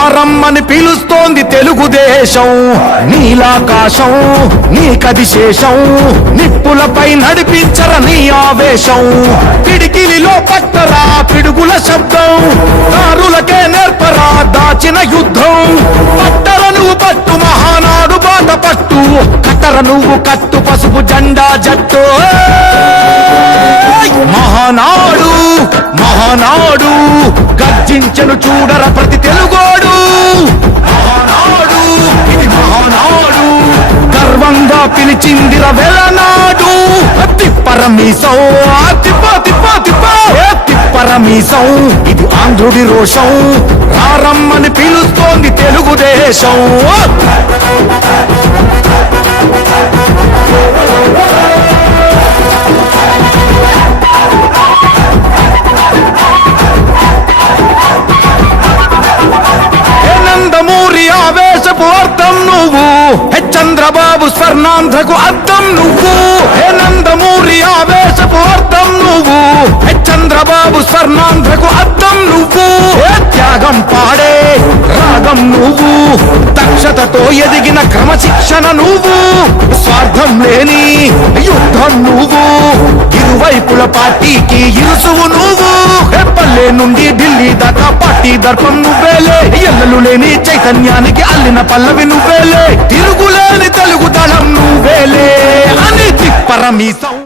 రారమ్మని పిలుస్తోంది తెలుగుదేశం. నీలాకాశం నీకది శేషం, నిప్పులపై నడిపించర నీ ఆవేశం. పిడికిలిలో పట్టరా పిడుగుల శబ్దం, దారులకే నేర్పరా దాచిన యుద్ధం. పట్టర నువ్వు పట్టు మహానాడు బాట పట్టు, కట్టర నువ్వు కట్టు పసుపు జెండా జట్టు. మహానాడు మహానాడు గర్జించను చూడర ప్రతి తెలుగోడు. మహానాడు ఇది మహానాడు, గర్వంగా పిలిచిందిర వెలనాడు. తిప్పరమీసం తిప్ప తిప్ప తిప్ప తిప్పరమీసం, ఇది ఆంధ్రుడి రోషం. రారమ్మని పిలుస్తోంది తెలుగుదేశం. నందమూరి ఆవేశపు అర్థం నువ్వు, చంద్రబాబు స్వర్ణాంధ్రకు అర్థం నువ్వు. నందమూరి ఆవేశపు అర్థం నువ్వు, చంద్రబాబు స్వర్ణాంధ్రకు అర్థం నువ్వు. త్యాగం పాడే రాగం నువ్వు, దక్షతతో ఎదిగిన క్రమశిక్షణ నువ్వు. స్వార్థం లేని యుద్ధం నువ్వు, ఇరువైపుల పార్టీకి ఇరుసువు నువ్వు. పల్లె నుండి ఢిల్లీ దాకా పార్టీ దర్పం నువ్వేలే, ఎల్లలు లేని చైతన్యానికి అల్లిన పల్లవి నువ్వేలే. తిరుగులేని తెలుగు దళం నువ్వేలే అని తిప్పరమీసం.